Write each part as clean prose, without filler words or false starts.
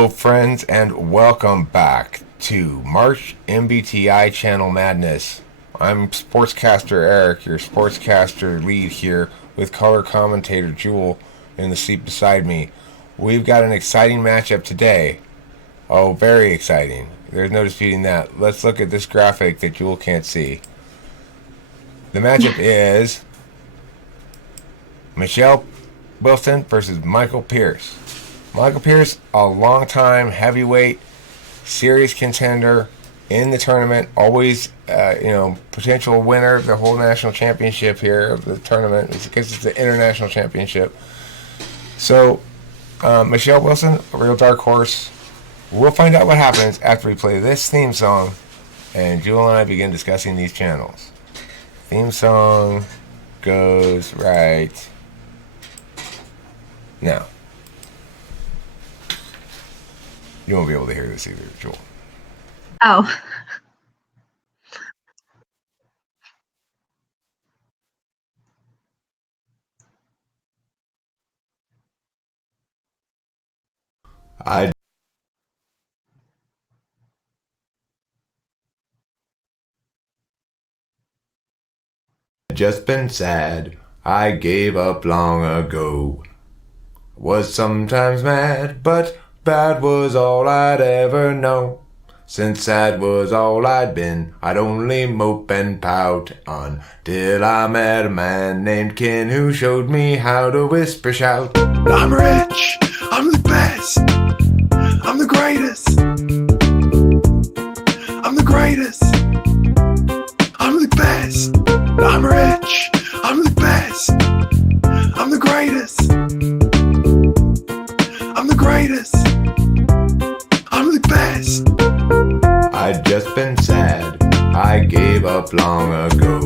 Hello, friends, and welcome back to March MBTI Channel Madness. I'm Sportscaster Eric, your Sportscaster lead here, with color commentator Jewel in the seat beside me. We've got an exciting matchup today. Oh, very exciting. There's no disputing that. Let's look at this graphic that Jewel can't see. The matchup is Michelle Wilson versus Michael Pierce. Michael Pierce, a long-time heavyweight, serious contender in the tournament, always, potential winner of the whole national championship here of the tournament, because it's the international championship. So, Michelle Wilson, a real dark horse. We'll find out what happens after we play this theme song, and Jewel and I begin discussing these channels. Theme song goes right now. You won't be able to hear this either, Joel. Oh. I just been sad. I gave up long ago. Was sometimes mad, but bad was all I'd ever know. Since sad was all I'd been, I'd only mope and pout until I met a man named Ken who showed me how to whisper shout. I'm rich, I'm the best, I'm the greatest, I'm the greatest, I'm the best. I'm rich, I'm the best, I'm the greatest, I'm the greatest, I'm the best. I'd just been sad, I gave up long ago.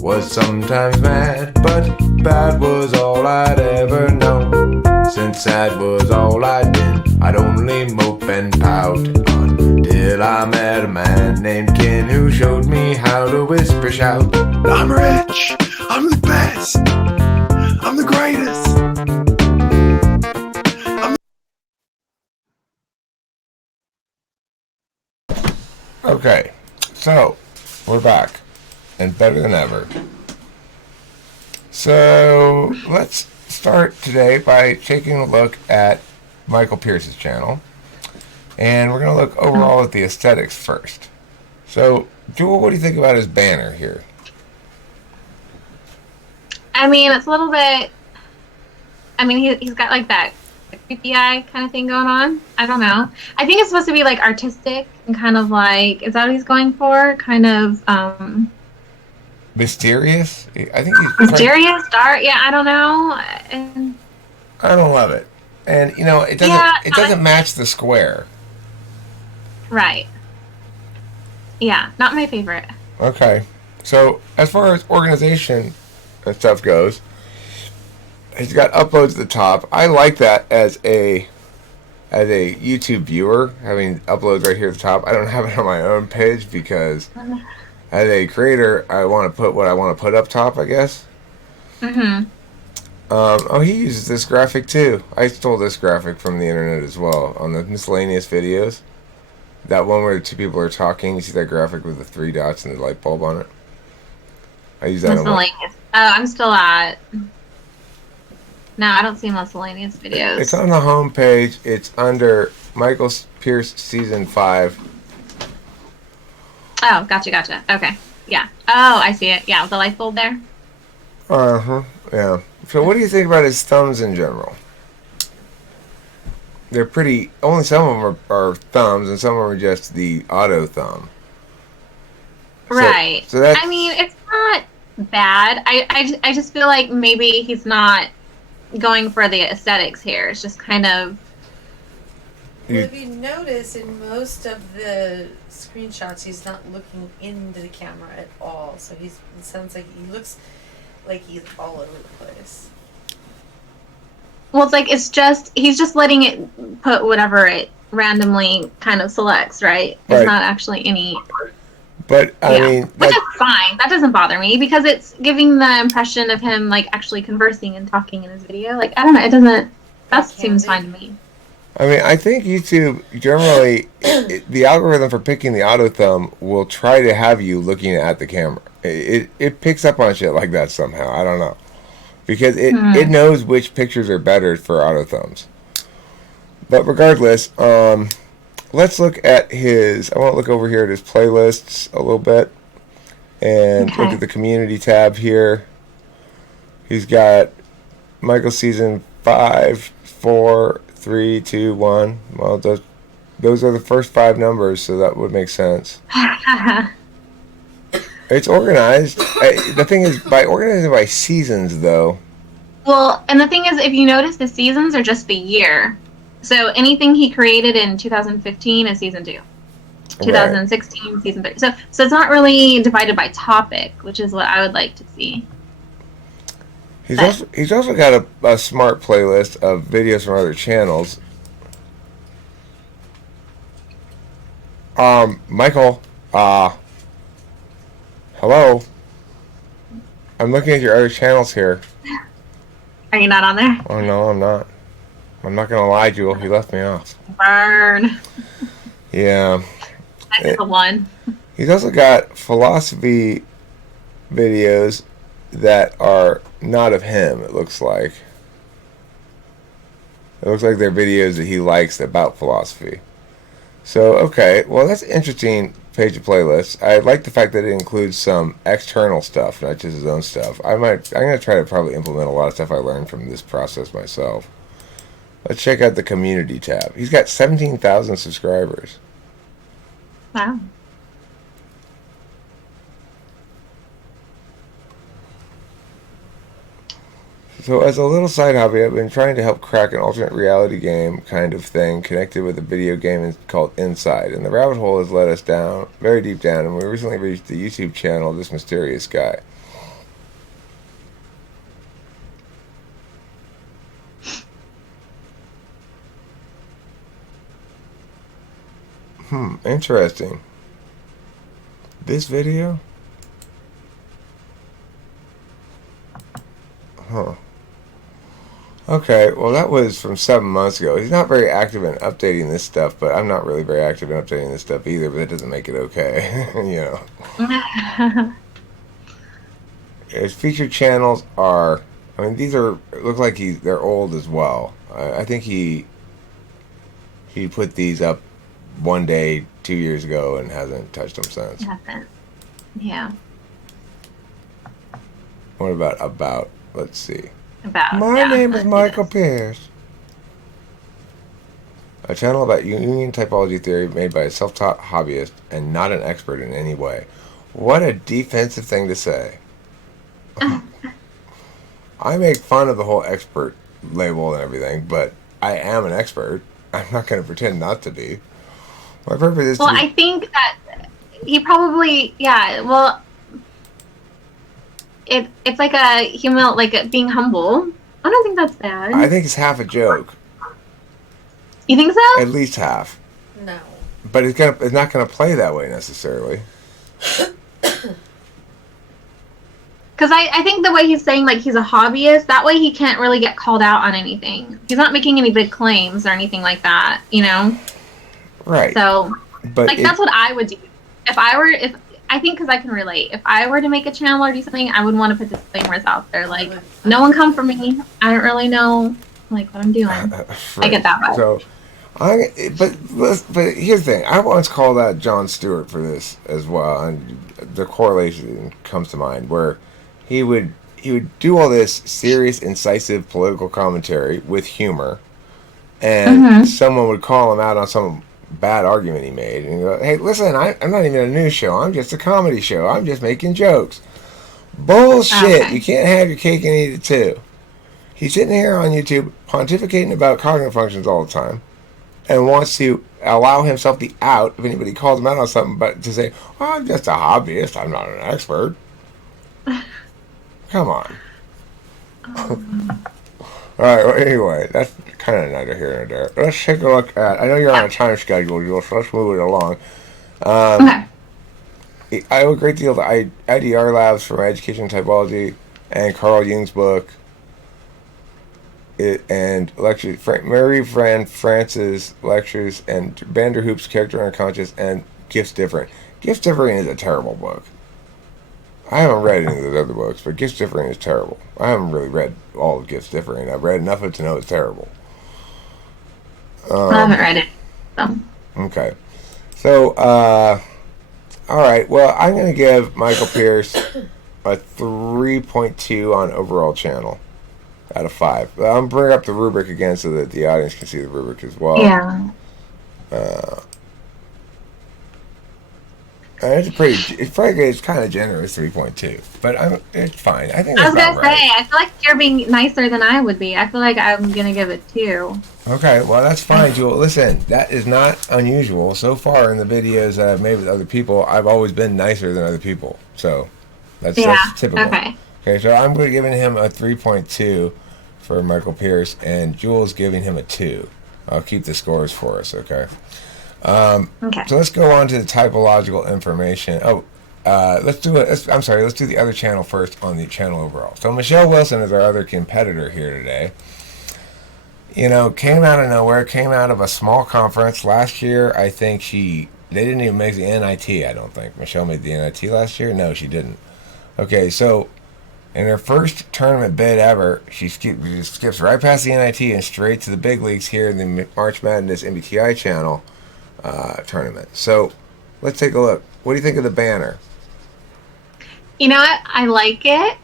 Was sometimes mad, but bad was all I'd ever known. Since sad was all I'd been, I'd only mope and pout until I met a man named Ken who showed me how to whisper shout. I'm rich, I'm the best, I'm the greatest. Okay, so we're back and better than ever. So let's start today by taking a look at Michael Pierce's channel, and we're going to look overall at the aesthetics first. So, Jewel, what do you think about his banner here? I mean, it's a little bit. I mean, he's got like that creepy eye kind of thing going on. I don't know. I think it's supposed to be like artistic and kind of like, is that what he's going for? Kind of Mysterious? I think he's mysterious, dark. Yeah, I don't know. And I don't love it, and it doesn't. Yeah, it doesn't match the square. Right. Yeah, not my favorite. Okay, so as far as organization and stuff goes, he's got uploads at the top. I like that as a YouTube viewer, having uploads right here at the top. I don't have it on my own page because as a creator, I want to put what I want to put up top, I guess. Mm-hmm. He uses this graphic too. I stole this graphic from the internet as well on the miscellaneous videos. That one where two people are talking, you see that graphic with the 3 dots and the light bulb on it? I use that Miscellaneous. Oh, I'm still at. No, I don't see miscellaneous videos. It's on the home page. It's under Michael Pierce Season 5. Oh, gotcha. Okay. Yeah. Oh, I see it. Yeah, with the light bulb there. Uh-huh. Yeah. So what do you think about his thumbs in general? They're pretty. Only some of them are thumbs, and some of them are just the auto thumb. Right. So that's, I mean, it's not bad. I just feel like maybe he's not going for the aesthetics here. It's just kind of. Well, if you notice, in most of the screenshots, he's not looking into the camera at all. So it sounds like he looks like he's all over the place. Well, it's like he's just letting it put whatever it randomly kind of selects, right? There's not actually any. But I mean, which is fine. That doesn't bother me because it's giving the impression of him like actually conversing and talking in his video. Like I don't know, it doesn't. That seems fine to me. I mean, I think YouTube generally, the algorithm for picking the auto thumb will try to have you looking at the camera. It picks up on shit like that somehow. I don't know. Because it knows which pictures are better for auto thumbs. But regardless, let's look at his. I want to look over here at his playlists a little bit. And look at the community tab here. He's got Michael season 5, 4, 3, 2, 1. Well, those are the first 5 numbers, so that would make sense. It's organized. The thing is, by organizing by seasons, though. Well, and the thing is, if you notice, the seasons are just the year. So anything he created in 2015 is season 2. 2016 right. Season 3. So it's not really divided by topic, which is what I would like to see. He's also got a smart playlist of videos from other channels. Michael, hello. I'm looking at your other channels here. Are you not on there? Oh no, I'm not. I'm not gonna lie, Jewel. He left me off. Burn. Yeah. That's the one. He's also got philosophy videos that are not of him, it looks like. It looks like they're videos that he likes about philosophy. So, okay, well, that's an interesting page of playlists. I like the fact that it includes some external stuff, not just his own stuff. I'm going to try to probably implement a lot of stuff I learned from this process myself. Let's check out the community tab. He's got 17,000 subscribers. Wow. So as a little side hobby, I've been trying to help crack an alternate reality game kind of thing connected with a video game called Inside. And the rabbit hole has led us down, very deep down, and we recently reached the YouTube channel of this mysterious guy. Interesting. This video? Huh. Okay, well that was from 7 months ago. He's not very active in updating this stuff, but I'm not really very active in updating this stuff either, but that doesn't make it okay. You know. His featured channels are, I mean, these are, look like they're old as well. I think he put these up one day 2 years ago and hasn't touched them since. Hasn't. Yeah. What about? Let's see. My name is Michael Pierce. A channel about union typology theory made by a self-taught hobbyist and not an expert in any way. What a defensive thing to say. I make fun of the whole expert label and everything, but I am an expert. I'm not going to pretend not to be. My purpose is I think that he probably, it's like being humble. I don't think that's bad. I think it's half a joke. You think so? At least half. No. But it's not gonna play that way necessarily. Because I think the way he's saying, like, he's a hobbyist, that way he can't really get called out on anything. He's not making any big claims or anything like that, you know? Right. So, but that's what I would do. I think, because I can relate. If I were to make a channel or do something, I would want to put disclaimers out there. Like, no one come for me. I don't really know, like, what I'm doing. Right. I get that vibe. So, but here's the thing. I once called out Jon Stewart for this as well, and the correlation comes to mind where he would do all this serious, incisive political commentary with humor, and someone would call him out on some bad argument he made, and go, hey, listen, I'm not even a news show. I'm just a comedy show. I'm just making jokes. Bullshit. Okay. You can't have your cake and eat it too. He's sitting here on YouTube pontificating about cognitive functions all the time and wants to allow himself the out if anybody calls him out on something, but to say, oh, I'm just a hobbyist. I'm not an expert. Come on. All right, well, anyway, that's kind of neither here nor there. Let's take a look at, I know you're on a time schedule, Jewel, so let's move it along. Okay. I owe a great deal to IDR Labs for my education typology and Carl Jung's book. and lectures. Mary Fran France's lectures and Vanderhoop's Character Unconscious and Gifts Different. Gifts Different is a terrible book. I haven't read any of those other books, but Gifts Different is terrible. I haven't really read all of Gifts Different. I've read enough of it to know it's terrible. I haven't read it. So. Okay. So, all right. Well, I'm going to give Michael Pierce a 3.2 on overall channel out of 5. But I'm going to bring up the rubric again so that the audience can see the rubric as well. Yeah. It's kind of generous, 3.2, but it's fine. I think I was that's gonna about right. say, I feel like you're being nicer than I would be. I feel like I'm gonna give it 2. Okay, well that's fine, Jewel. Listen, that is not unusual. So far in the videos that I've made with other people, I've always been nicer than other people. So that's typical. Okay, so I'm giving him a 3.2 for Michael Pierce, and Jewel's giving him a 2. I'll keep the scores for us, okay? Okay. So let's go on to the typological information. Let's do the other channel first on the channel overall. So Michelle Wilson is our other competitor here today. You know, came out of nowhere, came out of a small conference. Last year, I think they didn't even make the NIT, I don't think. Michelle made the NIT last year? No, she didn't. Okay, so in her first tournament bid ever, she skips right past the NIT and straight to the big leagues here in the March Madness MBTI channel tournament. So let's take a look. What do you think of the banner? You know what? I like it.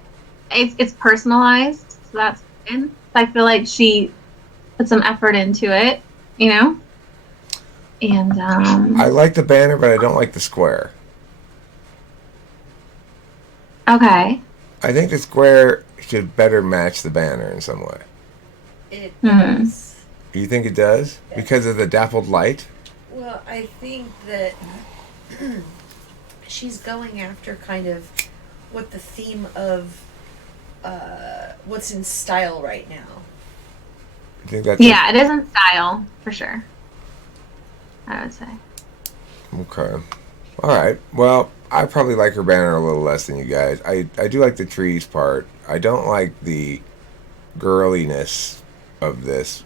It's personalized, so that's good. I feel like she put some effort into it, you know? And I like the banner, but I don't like the square. Okay. I think the square should better match the banner in some way. It does. Do you think it does? Yes. Because of the dappled light? Well, I think that she's going after kind of what the theme of what's in style right now. I think that's Yeah, it is in style, for sure. I would say. Okay. All right. Well, I probably like her banner a little less than you guys. I do like the trees part. I don't like the girliness of this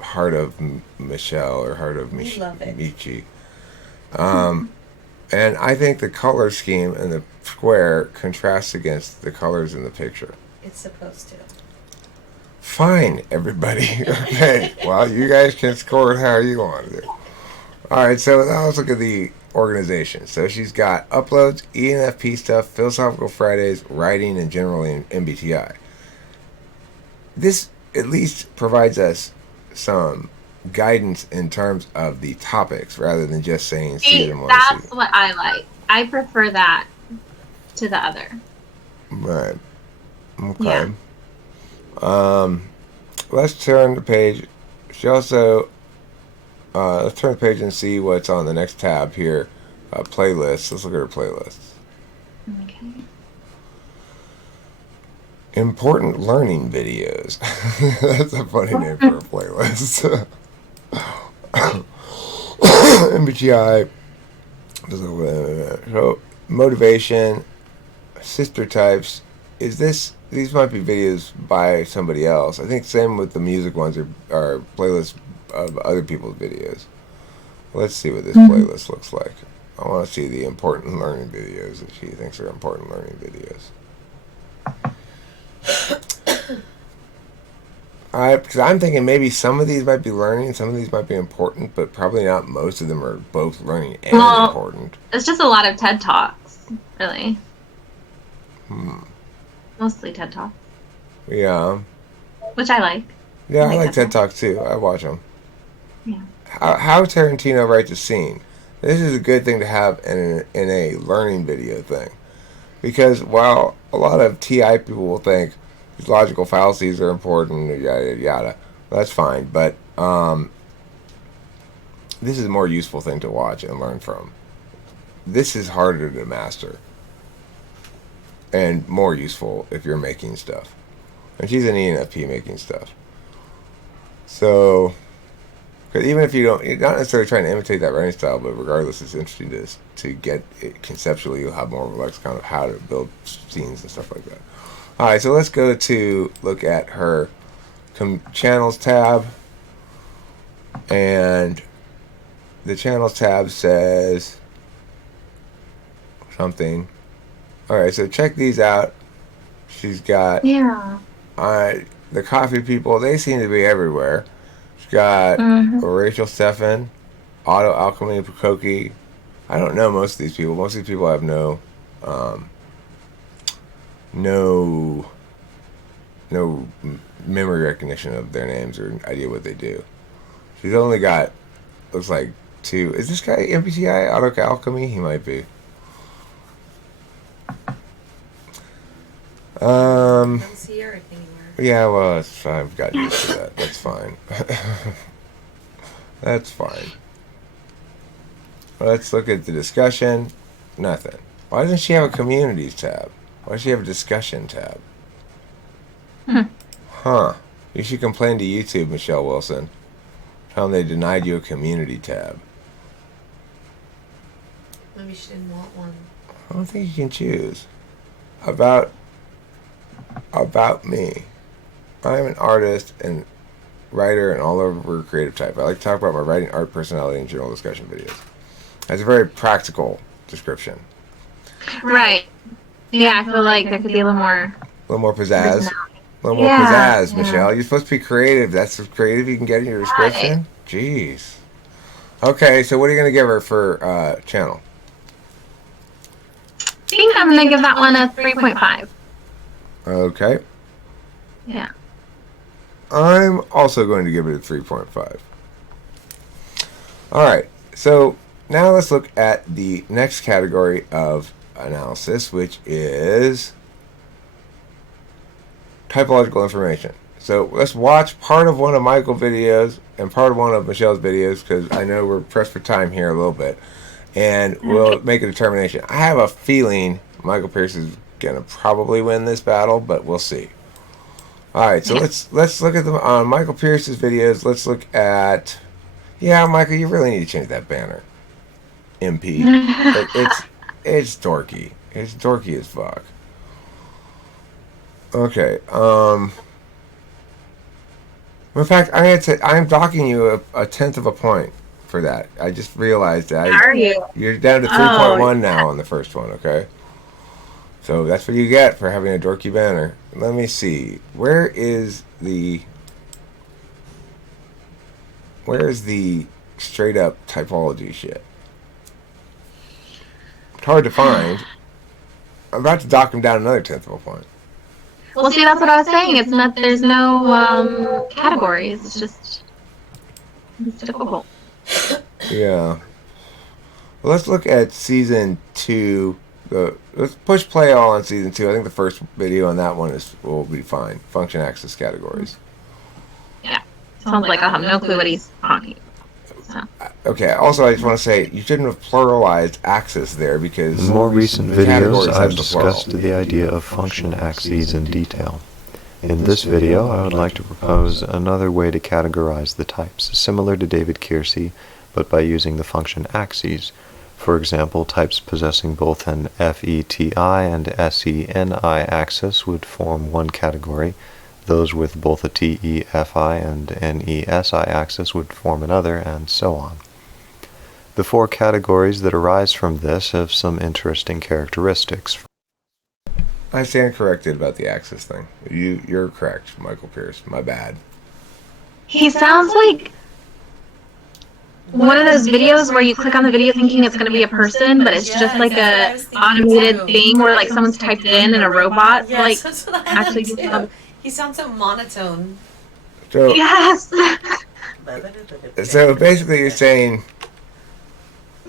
Heart of Michelle or Heart of We love it. Michi. And I think the color scheme in the square contrasts against the colors in the picture. It's supposed to. Fine, everybody. Okay. Well, you guys can score it how you want to. All right. So now let's look at the organization. So she's got uploads, ENFP stuff, Philosophical Fridays, writing, and generally in MBTI. This at least provides us some guidance in terms of the topics rather than just saying see them. That's what I like. I prefer that to the other. Right. Okay. Yeah. Let's turn the page. She also let's turn the page and see what's on the next tab here. Playlists. Let's look at her playlists. Okay. Important learning videos. That's a funny name for a playlist. MBTI. So, motivation. Sister types. These might be videos by somebody else. I think same with the music ones are playlists of other people's videos. Let's see what this playlist looks like. I want to see the important learning videos that she thinks are important learning videos. Because I'm thinking maybe some of these might be learning, some of these might be important, but probably not most of them are both learning and important. It's just a lot of TED Talks, really. Mostly TED Talks. Yeah. Which I like. Yeah, I like TED Talks too. I watch them. Yeah. How Tarantino writes a scene. This is a good thing to have in a learning video thing. Because while a lot of TI people will think these logical fallacies are important, yada, yada, yada, that's fine. But this is a more useful thing to watch and learn from. This is harder to master. And more useful if you're making stuff. And she's an ENFP making stuff. So, because even if you're not necessarily trying to imitate that writing style, but regardless, it's interesting to get it conceptually. You'll have more of a lexicon of how to build scenes and stuff like that. All right, so let's go to look at her channels tab, and the channels tab says something. Alright, so check these out. She's got Yeah. the coffee people, they seem to be everywhere. She's got Rachel Stefan, Auto Alchemy Pukoki. I don't know most of these people. Most of these people have no memory recognition of their names or idea what they do. She's only got, looks like 2. Is this guy MBTI? Auto Alchemy? He might be. I don't see Eric anywhere. Yeah, well, I've got used to that. That's fine. That's fine. Let's look at the discussion. Nothing. Why doesn't she have a communities tab? Why does she have a discussion tab? Huh. You should complain to YouTube, Michelle Wilson. Tell them they denied you a community tab. Maybe she didn't want one. I don't think you can choose. About me. I'm an artist and writer and all over creative type. I like to talk about my writing, art, personality, and journal discussion videos. That's a very practical description. Right. Yeah, I feel like there could be a little more pizzazz. A little more Yeah, pizzazz, Michelle. You're supposed to be creative. That's as creative you can get in your description? Jeez. Okay, so what are you going to give her for channel? I think I'm going to give that one a 3.5. Okay. Yeah. I'm also going to give it a 3.5. Alright, so now let's look at the next category of analysis, which is typological information. So let's watch part of one of Michael's videos and part of one of Michelle's videos, because I know we're pressed for time here a little bit, and we'll make a determination. I have a feeling Michael Pierce is going to probably win this battle, but we'll see. Alright, so let's look at them on Michael Pierce's videos. Let's look at... Yeah, Michael, you really need to change that banner. MP. It's dorky. It's dorky as fuck. Okay, in fact, I'm docking you a 10th of a point for that. I just realized that. Are you? You're down to 3.1 now on the first one, okay? So that's what you get for having a dorky banner. Let me see. Where's the straight up typology shit? It's hard to find. I'm about to dock him down another 10th of a point. Well, see, that's what I was saying. It's not. There's no categories. It's difficult. Yeah. Well, let's look at season 2. Let's push play all on season 2. I think the first video on that one will be fine. Function axis categories. Yeah. Sounds like I have no clue what he's talking about. So. Okay. Also, I just want to say you shouldn't have pluralized axis there, because In more recent the categories videos, have I've the plural. discussed the idea of function axes in detail. In this video, I would like to propose another way to categorize the types, similar to David Kiersey, but by using the function axes. For example, types possessing both an FETI and SENI axis would form one category. Those with both a TEFI and NESI axis would form another, and so on. The 4 categories that arise from this have some interesting characteristics. I stand corrected about the axis thing. You're correct, Michael Pierce. My bad. He sounds like one of those videos where you click on the video thinking it's going to be a person, but it's just like a automated thing where like someone's typed it in and a robot like That's what I actually had did too. something. He sounds so monotone. So, Yes. so basically, you're saying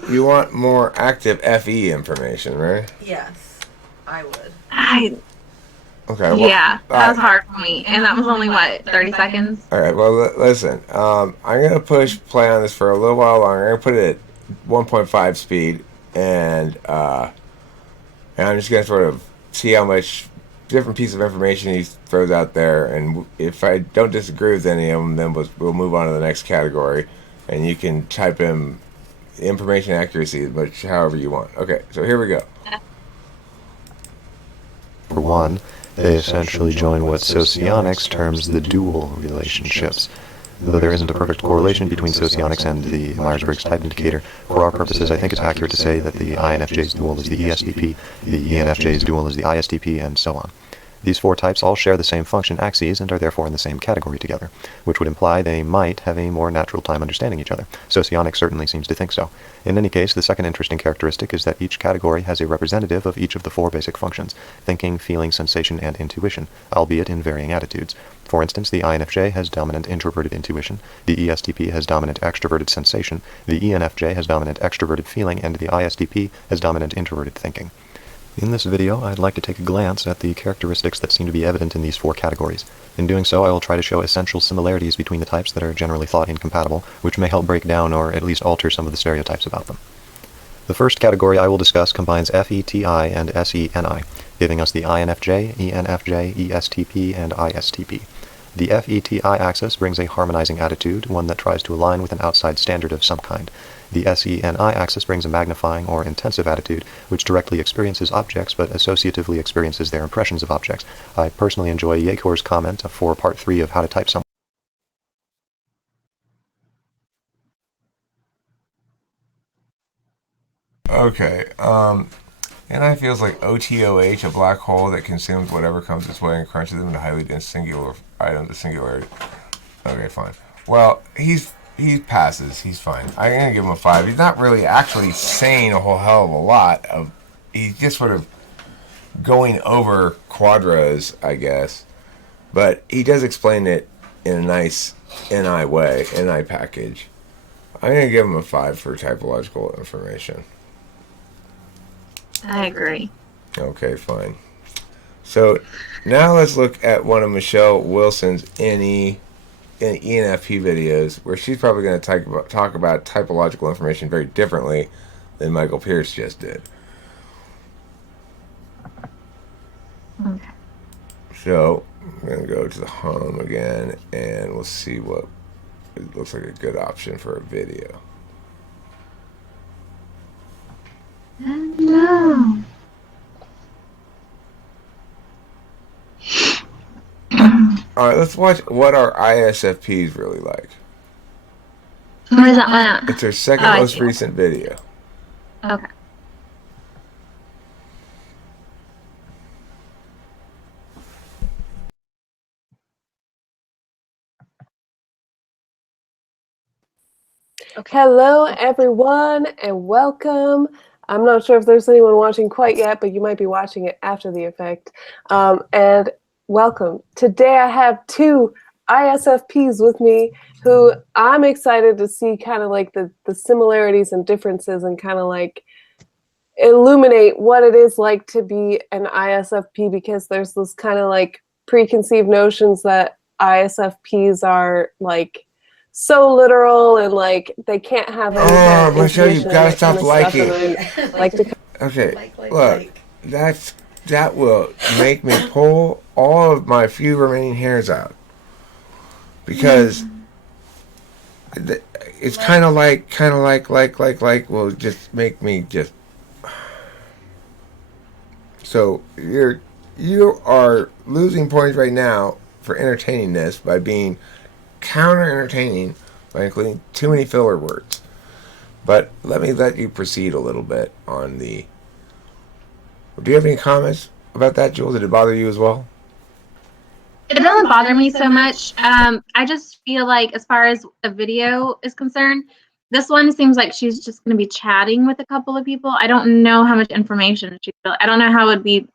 you want more active FE information, right? Yes, I would. Okay. Well, Yeah, that was hard for me, and that was only what 30 seconds. All right. Well, listen. I'm gonna push play on this for a little while longer. I'm gonna put it at 1.5 speed, and I'm just gonna sort of see how much different piece of information he throws out there, and if I don't disagree with any of them, then we'll move on to the next category, and you can type in information accuracy, but however you want. Okay. So here we go. For one, They essentially join what socionics terms the dual relationships. Though there isn't a perfect correlation between socionics and the Myers-Briggs type indicator, for our purposes I think it's accurate to say that the INFJ's dual is the ESTP, the ENFJ's dual is the ISTP, and so on. These four types all share the same function axes and are therefore in the same category together, which would imply they might have a more natural time understanding each other. Socionics certainly seems to think so. In any case, the second interesting characteristic is that each category has a representative of each of the four basic functions: thinking, feeling, sensation, and intuition, albeit in varying attitudes. For instance, the INFJ has dominant introverted intuition, the ESTP has dominant extroverted sensation, the ENFJ has dominant extroverted feeling, and the ISTP has dominant introverted thinking. In this video, I'd like to take a glance at the characteristics that seem to be evident in these four categories. In doing so, I will try to show essential similarities between the types that are generally thought incompatible, which may help break down or at least alter some of the stereotypes about them. The first category I will discuss combines FETI and SENI, giving us the INFJ, ENFJ, ESTP, and ISTP. The FETI axis brings a harmonizing attitude, one that tries to align with an outside standard of some kind. The SENI axis brings a magnifying or intensive attitude, which directly experiences objects but associatively experiences their impressions of objects. I personally enjoy Yekor's comment for part 3 of How to Type Someone. Okay, NI feels like OTOH, a black hole that consumes whatever comes its way and crunches them into highly dense singular items, the singularity. Okay, fine. Well, he passes. He's fine. I'm gonna give him a 5. He's not really actually saying a whole hell of a lot of. He's just sort of going over quadras, I guess. But he does explain it in a nice NI way, NI package. I'm gonna give him a 5 for typological information. I agree. Okay, fine. So now let's look at one of Michelle Wilson's ENFP videos, where she's probably going to talk about typological information very differently than Michael Pierce just did. Okay. So I'm going to go to the home again, and we'll see what it looks like a good option for a video. Hello. All right, let's watch what our ISFPs really like. Where is that one at? It's her second I most see. recent video. Okay. Hello, everyone, and welcome. I'm not sure if there's anyone watching quite yet, but you might be watching it after the effect. And welcome. Today I have two ISFPs with me who I'm excited to see kind of like the similarities and differences and kind of like illuminate what it is like to be an ISFP, because there's this kind of like preconceived notions that ISFPs are like so literal and like they can't have any kind of Michelle, you've intuition got to and stop that kind of stuff, liking. and I like to Okay, look, that will make me pull all of my few remaining hairs out, because it's kind of like will just make me just. So you are losing points right now for entertaining this by being counter entertaining by including too many filler words. But let you proceed a little bit on the. Do you have any comments about that, Jules? Did it bother you as well? It doesn't bother me so much. I just feel like, as far as a video is concerned, this one seems like she's just going to be chatting with a couple of people. I don't know how much information I don't know how it would be,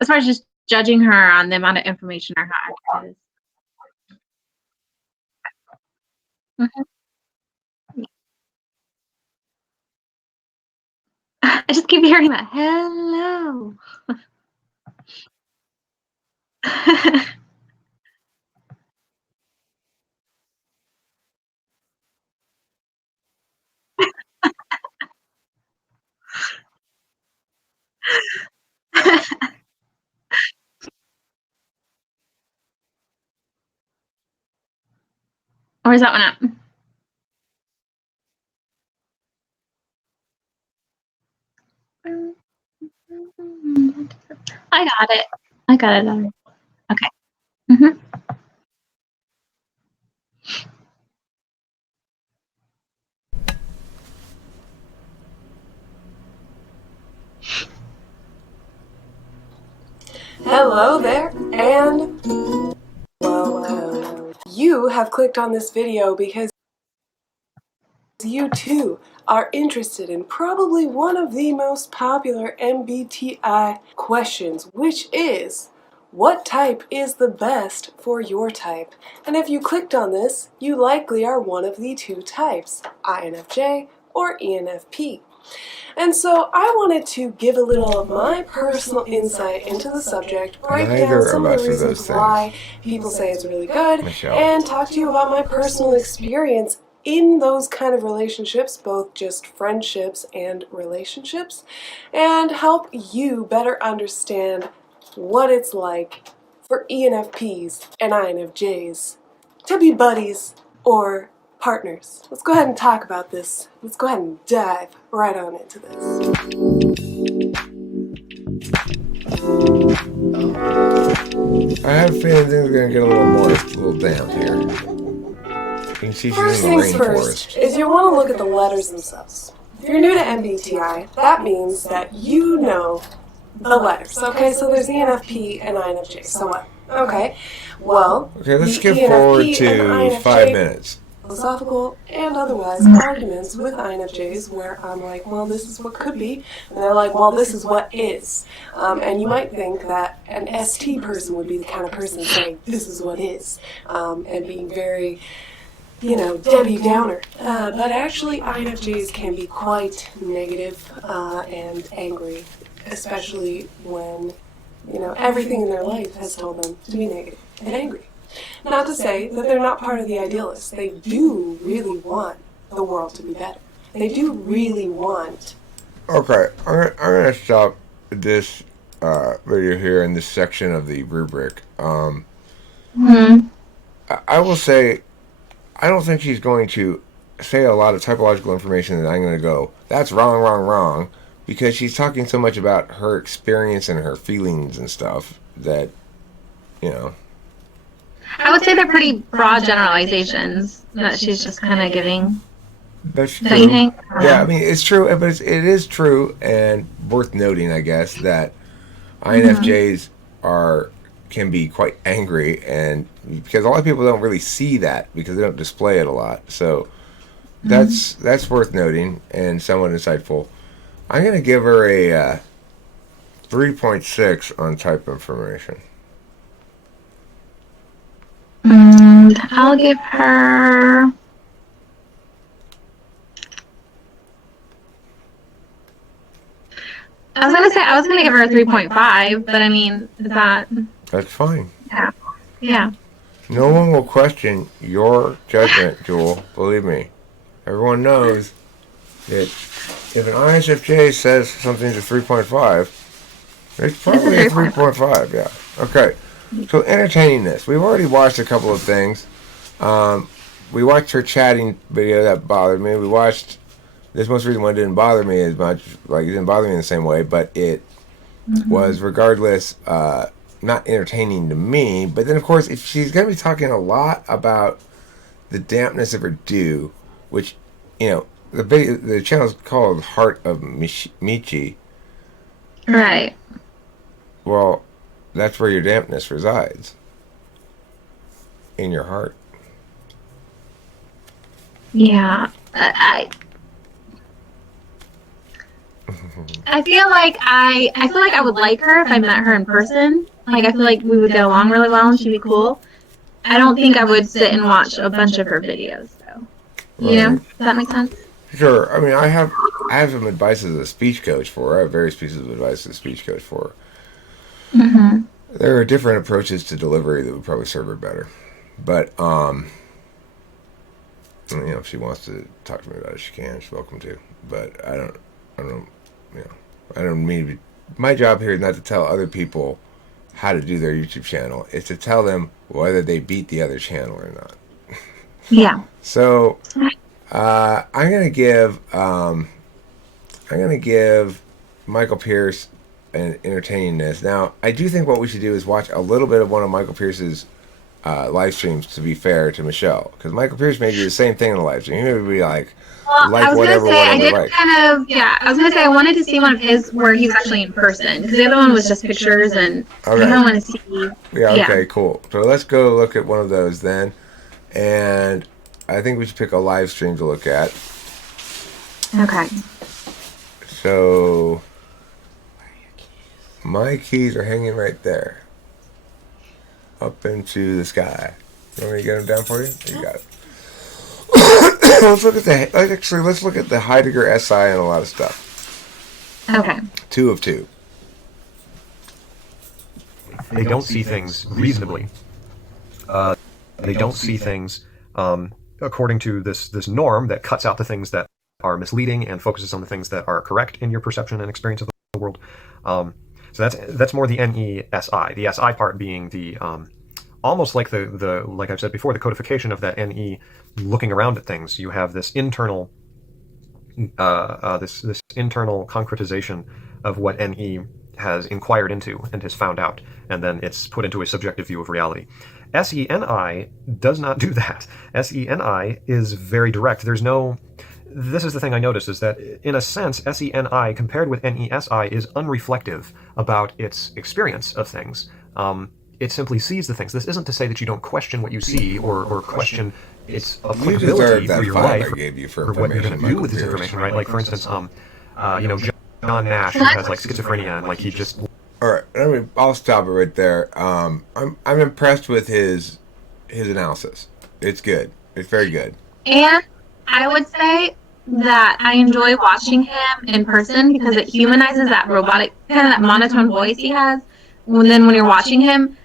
as far as just judging her on the amount of information or how accurate it is. I just keep hearing that. Hello. Where's that one at? I got it. I got it. Okay. Mm-hmm. Hello there, and welcome. You have clicked on this video because you too are interested in probably one of the most popular MBTI questions, which is, what type is the best for your type? And if you clicked on this, you likely are one of the two types, INFJ or ENFP. And so I wanted to give a little of my personal insight into the subject, break down Neither some of of us the are reasons those why things. people say it's really good, Michelle. and talk to you about my personal experience in those kind of relationships, both just friendships and relationships, and help you better understand what it's like for ENFPs and INFJs to be buddies or partners. Let's go ahead and talk about this. Let's go ahead and dive right on into this. I have a feeling things are going to get a little moist, a little damp here. You can see she's First in the things first rainforest. is you want to look at the letters themselves. If you're new to MBTI, that means that you know the letters. Okay, so there's ENFP and INFJ. So what? Okay, well, Okay, let's the skip ENFP forward and to INFJ 5 minutes. philosophical and otherwise arguments with INFJs where I'm like, well, this is what could be, and they're like, well, this is what is. And you might think that an ST person would be the kind of person saying, this is what is, and being very, Debbie Downer. But actually, INFJs can be quite negative and angry, especially when, everything in their life has told them to be negative and angry. Not to say that they're not part of the idealists. They do really want the world to be better. They do really want. Okay, I'm gonna stop this video here in this section of the rubric. I will say, I don't think she's going to say a lot of typological information that I'm going to go, that's wrong, wrong, wrong, because she's talking so much about her experience and her feelings and stuff that, I would say they're pretty broad generalizations that she's just kind of giving. That's Don't you true. think? Yeah, I mean, it's true, but it is true and worth noting, I guess, that INFJs can be quite angry, and because a lot of people don't really see that because they don't display it a lot. So that's worth noting and somewhat insightful. I'm going to give her a 3.6 on type information. And I'll give her. I was gonna give her a 3.5, but I mean, is that? That's fine. Yeah. No one will question your judgment, Jewel. Believe me. Everyone knows that if an ISFJ says something's a 3.5, it's probably a 3.5, yeah. Okay. So entertaining this. We've already watched a couple of things. We watched her chatting video that bothered me. We watched this most recent one didn't bother me as much. Like, it didn't bother me in the same way, but it was regardless not entertaining to me. But then, of course, if she's going to be talking a lot about the dampness of her dew, which, the channel is called Heart of Michi. Right. Well, that's where your dampness resides. In your heart. Yeah. I feel like I would like her if I met her in person. Like, I feel like we would get along really well and she'd be cool. I don't think I would sit and watch a bunch of her videos, though. Does that make sense? Sure. I mean, I have some advice as a speech coach for her. I have various pieces of advice as a speech coach for her. There are different approaches to delivery that would probably serve her better. But, if she wants to talk to me about it, she can. She's welcome to. But I don't mean to be, my job here is not to tell other people how to do their YouTube channel. It's to tell them whether they beat the other channel or not. Yeah. So, I'm gonna give Michael Pierce and entertainingness. Now, I do think what we should do is watch a little bit of one of Michael Pierce's live streams, to be fair to Michelle, because Michael Pierce may do the same thing in the live stream. He would be like I was whatever, gonna say I did like. kind of I was gonna say I wanted to see one of his where he was actually in person because the other one was just pictures, and I kind of want to see. Yeah. Okay. Cool. So let's go look at one of those then, and I think we should pick a live stream to look at. Okay. So my keys are hanging right there, up into the sky. You want me to get them down for you? You got it. Let's look at the Heidegger SI and a lot of stuff. Okay. 2 of 2. They don't see things reasonably. They don't see things according to this norm that cuts out the things that are misleading and focuses on the things that are correct in your perception and experience of the world. So that's more the NESI. The SI part being the almost like the like I've said before, the codification of that NE looking around at things. You have this internal this internal concretization of what NE has inquired into and has found out, and then it's put into a subjective view of reality. SENI does not do that. SENI is very direct. This is the thing I noticed, is that in a sense, SENI compared with NESI is unreflective about its experience of things. It simply sees the things. This isn't to say that you don't question what you see or question its applicability through your life or what you're going to do with this information, right? Like, for instance, John Nash, who has like schizophrenia, and like he just... All right, I'll stop it right there. I'm impressed with his analysis. It's good. It's very good. And I would say that I enjoy watching him in person because it humanizes that robotic, kind of that monotone voice he has. When you're watching him,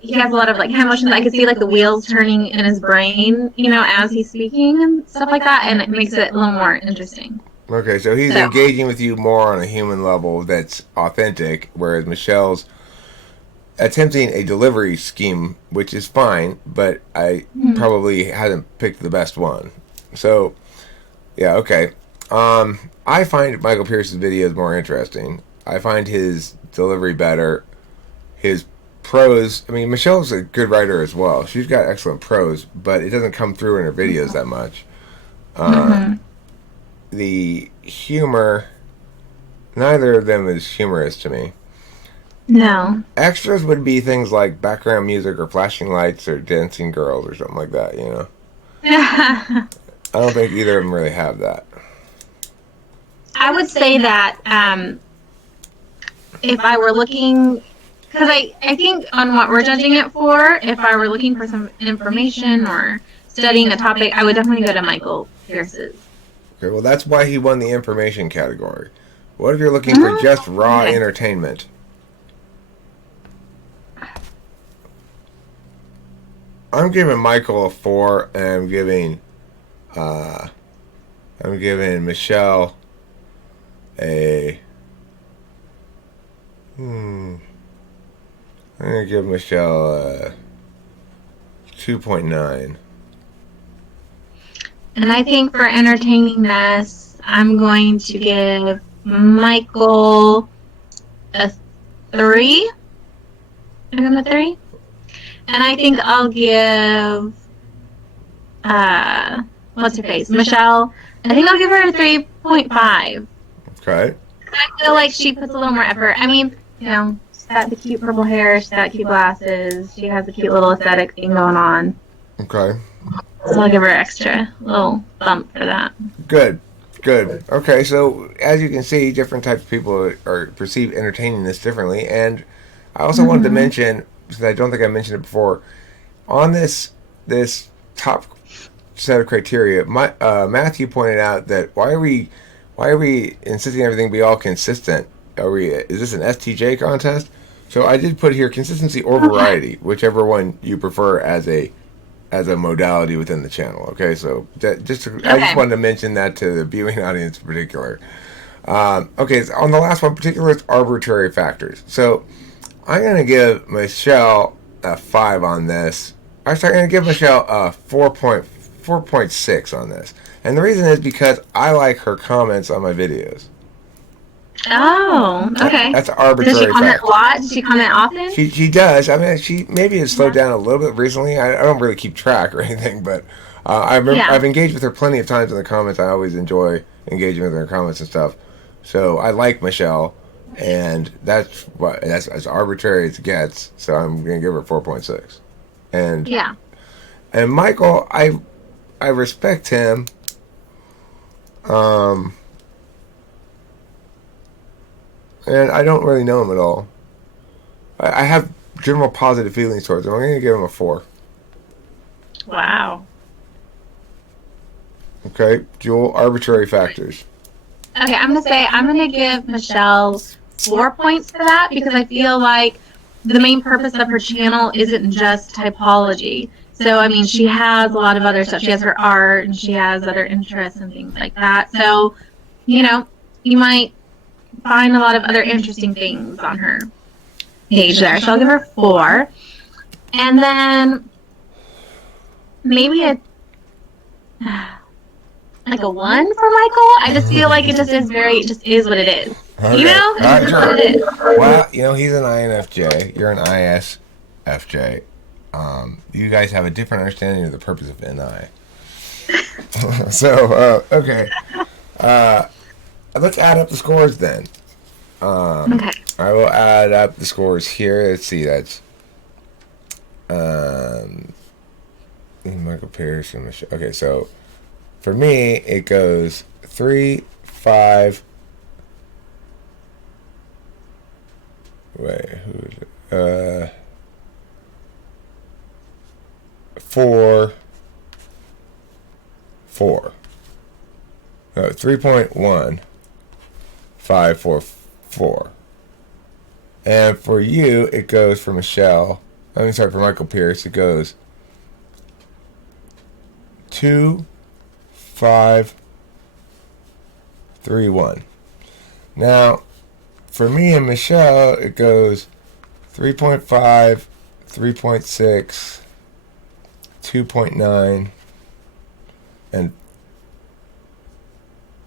he has a lot of like hand motions. I can see like the wheels turning in his brain, as he's speaking and stuff like that, and it makes it a little more interesting. Okay, so he's engaging with you more on a human level that's authentic, whereas Michelle's attempting a delivery scheme, which is fine, but I probably hasn't picked the best one. So, yeah, okay. I find Michael Pierce's videos more interesting. I find his delivery better. His prose, Michelle's a good writer as well. She's got excellent prose, but it doesn't come through in her videos that much. The humor, neither of them is humorous to me. No. Extras would be things like background music or flashing lights or dancing girls or something like that, I don't think either of them really have that. I would say that if I were looking, because I think on what we're judging it for, if I were looking for some information or studying a topic, I would definitely go to Michael Pierce's. Okay, well, that's why he won the information category. What if you're looking for just raw entertainment? I'm giving Michael a 4, and I'm giving Michelle a... I'm gonna give Michelle a 2.9. And I think for entertainingness, I'm going to give Michael a 3. I give him a 3. And I think I'll give what's her face? Michelle. I think I'll give her a 3.5. Okay. I feel like she puts a little more effort. She's got the cute purple hair, she's got cute glasses, she has a cute little aesthetic thing going on. Okay. So I'll give her extra little bump for that. Good. Okay, so as you can see, different types of people perceive entertainingness differently, and I also wanted to mention, because I don't think I mentioned it before, on this top set of criteria, Matthew pointed out that why are we insisting everything be all consistent? Is this an STJ contest? So I did put here consistency or variety, whichever one you prefer as a modality within the channel. Okay, so I just wanted to mention that to the viewing audience in particular. Okay, so on the last one, particular, it's arbitrary factors. So I'm going to give Michelle a 5 on this. Actually, I'm going to give Michelle a 4.6 on this. And the reason is because I like her comments on my videos. Oh, okay. That's an Does she arbitrary comment fact. a lot? Does she comment often? She does. I mean, she maybe has slowed down a little bit recently. I don't really keep track or anything, but I remember Yeah. I've engaged with her plenty of times in the comments. I always enjoy engaging with her in comments and stuff. So I like Michelle, and that's as arbitrary as it gets. So I'm gonna give her 4.6. And Yeah. and Michael, I respect him. And I don't really know him at all. I have general positive feelings towards him. I'm going to give him a 4. Wow. Okay, Jewel, arbitrary factors. Okay, I'm gonna give Michelle 4 points for that because I feel like the main purpose of her channel isn't just typology. So I mean, she has a lot of other stuff. She has her art and she has other interests and things like that. So, you know, you might find a lot of other interesting things on her page there. So I'll give her 4. And then maybe like a 1 for Michael. I just feel like it just is what it is. Okay. You know? All right, It's just sure. what it is. Well, you know, he's an INFJ. You're an ISFJ. You guys have a different understanding of the purpose of NI. So, okay. Let's add up the scores then. Okay. I will add up the scores here. Let's see. That's Michael Pierce and Michelle. Okay, so for me, it goes 3, 5. Wait, who is it? 4, 4. No, 3.1, 5, 4, 4. And for you, it goes for Michelle. For Michael Pierce, it goes 2, 5, 3, 1. Now, for me and Michelle, it goes 3.5, 3.6, 2.9, and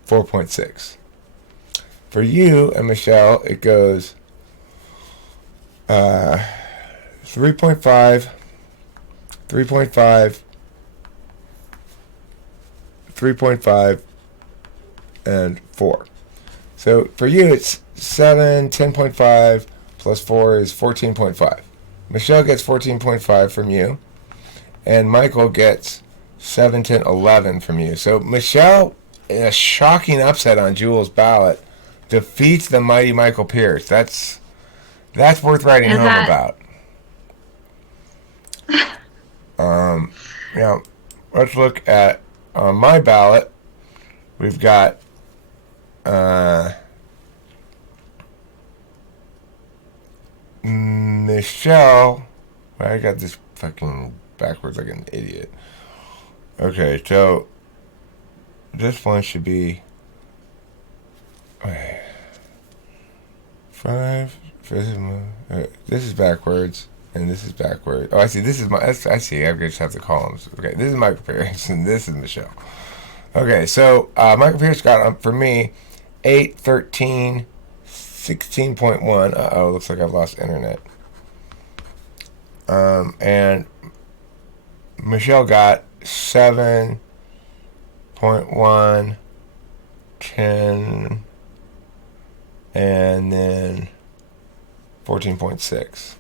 4.6. For you and Michelle, it goes 3.5, 3.5, 3.5, and 4. So for you, it's 7, 10.5 plus 4 is 14.5. Michelle gets 14.5 from you, and Michael gets 7, 10, 11 from you. So Michelle, in a shocking upset on Jewel's ballot, defeats the mighty Michael Pierce. That's worth writing home about. Now, let's look at my ballot. We've got Michelle. I got this fucking backwards like an idiot. Okay, so this one should be 5. This is backwards, and this is backwards. Oh, I see. This is I see. I just have the columns. Okay, this is Michael Pierce, and this is Michelle. Okay, so Michael Pierce got for me 8, 13, 16.1. Uh-oh, looks like I've lost internet. And Michelle got 7.1, 10, and then 14.6.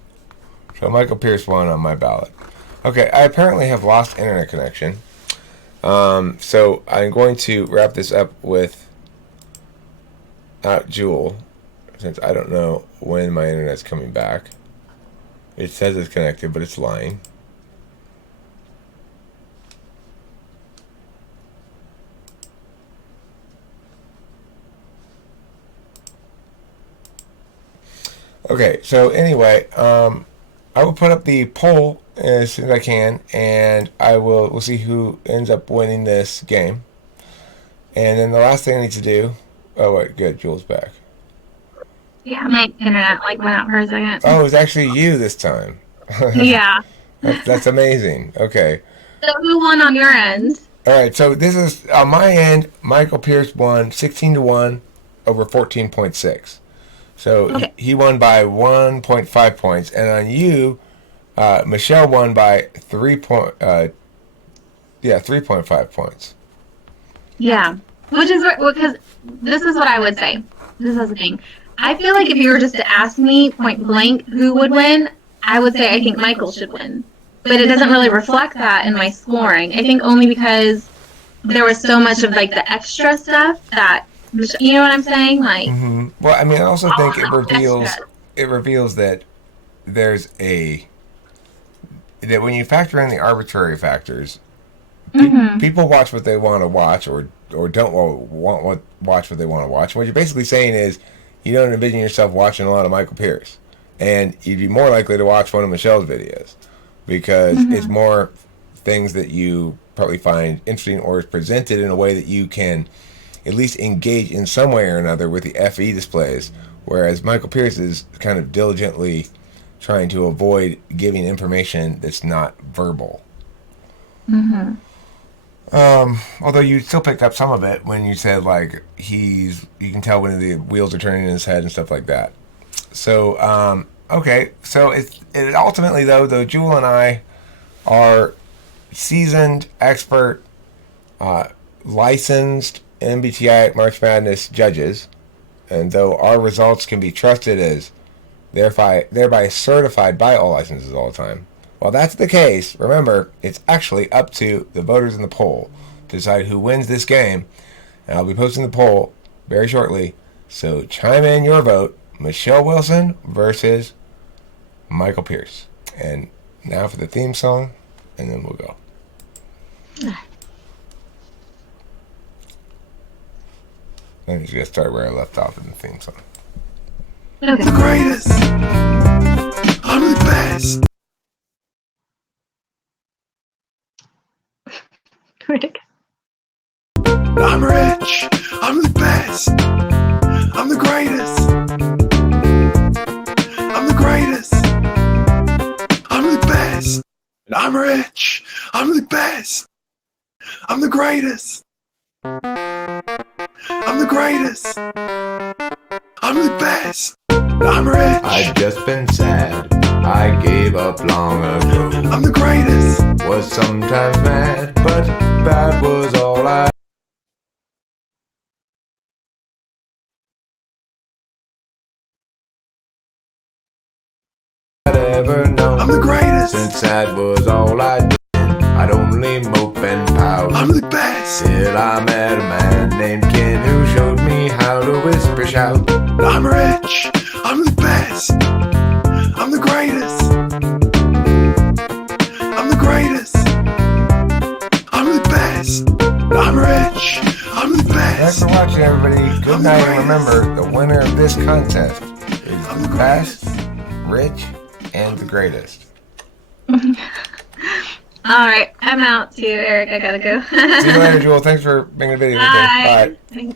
So Michael Pierce won on my ballot. Okay, I apparently have lost internet connection. So I'm going to wrap this up with Jewel, since I don't know when my internet's coming back. It says it's connected, but it's lying. Okay, so anyway, I will put up the poll as soon as I can, and we'll see who ends up winning this game. And then the last thing I need to do. Oh wait, good, Jules back. Yeah, my internet went out for a second. Oh, it was actually you this time. Yeah. That's amazing. Okay. So who won on your end? All right, so this is on my end. Michael Pierce won 16-1. over 14.6. So Okay. he won by 1.5 points, and on you, Michelle won by 3.5 points. Yeah. Which is because this is what I would say. This is the thing. I feel like if you were just to ask me point blank who would win, I would say I think Michael should win. But it doesn't really reflect that in my scoring. I think only because there was so much of like the extra stuff that, you know what I'm saying? Like, Well, I mean, I also think it extra. reveals that there's that when you factor in the arbitrary factors, people watch what they want to watch or don't watch what they want to watch. What you're basically saying is you don't envision yourself watching a lot of Michael Pierce, and you'd be more likely to watch one of Michelle's videos because it's more things that you probably find interesting or is presented in a way that you can at least engage in some way or another with the FE displays, whereas Michael Pierce is kind of diligently trying to avoid giving information that's not verbal. Although you still picked up some of it when you said like you can tell when the wheels are turning in his head and stuff like that. So okay, so it ultimately though Jewel and I are seasoned, expert, licensed MBTI March Madness judges, and though our results can be trusted as thereby certified by all licenses all the time. While that's the case, remember, it's actually up to the voters in the poll to decide who wins this game. And I'll be posting the poll very shortly, so chime in your vote. Michelle Wilson versus Michael Pierce. And now for the theme song, and then we'll go. I'm just going to start where I left off in the theme song. I'm the greatest. I'm the best. I'm rich. I'm the best. I'm the greatest. I'm the greatest. I'm the best. I'm rich. I'm the best. I'm the greatest. I'm the greatest. I'm the best. I'm rich. I've just been sad. I gave up long ago. I'm the greatest. Was sometimes mad, but bad was all I had ever known. I'm the greatest. Since sad was all I did, I'd only mope and pout. I'm the best. Till I met a man named Ken who showed me how to whisper shout. I'm rich. I'm the best. I'm the greatest. I'm the greatest. I'm the best. I'm rich. I'm the Thanks best. for watching, everybody. Good I'm night, the and remember, the winner of this contest is I'm the the best, rich, and the greatest. all right, I'm out too, Eric. I gotta go. See you later, Jewel. Thanks for being in the video. Bye. Bye.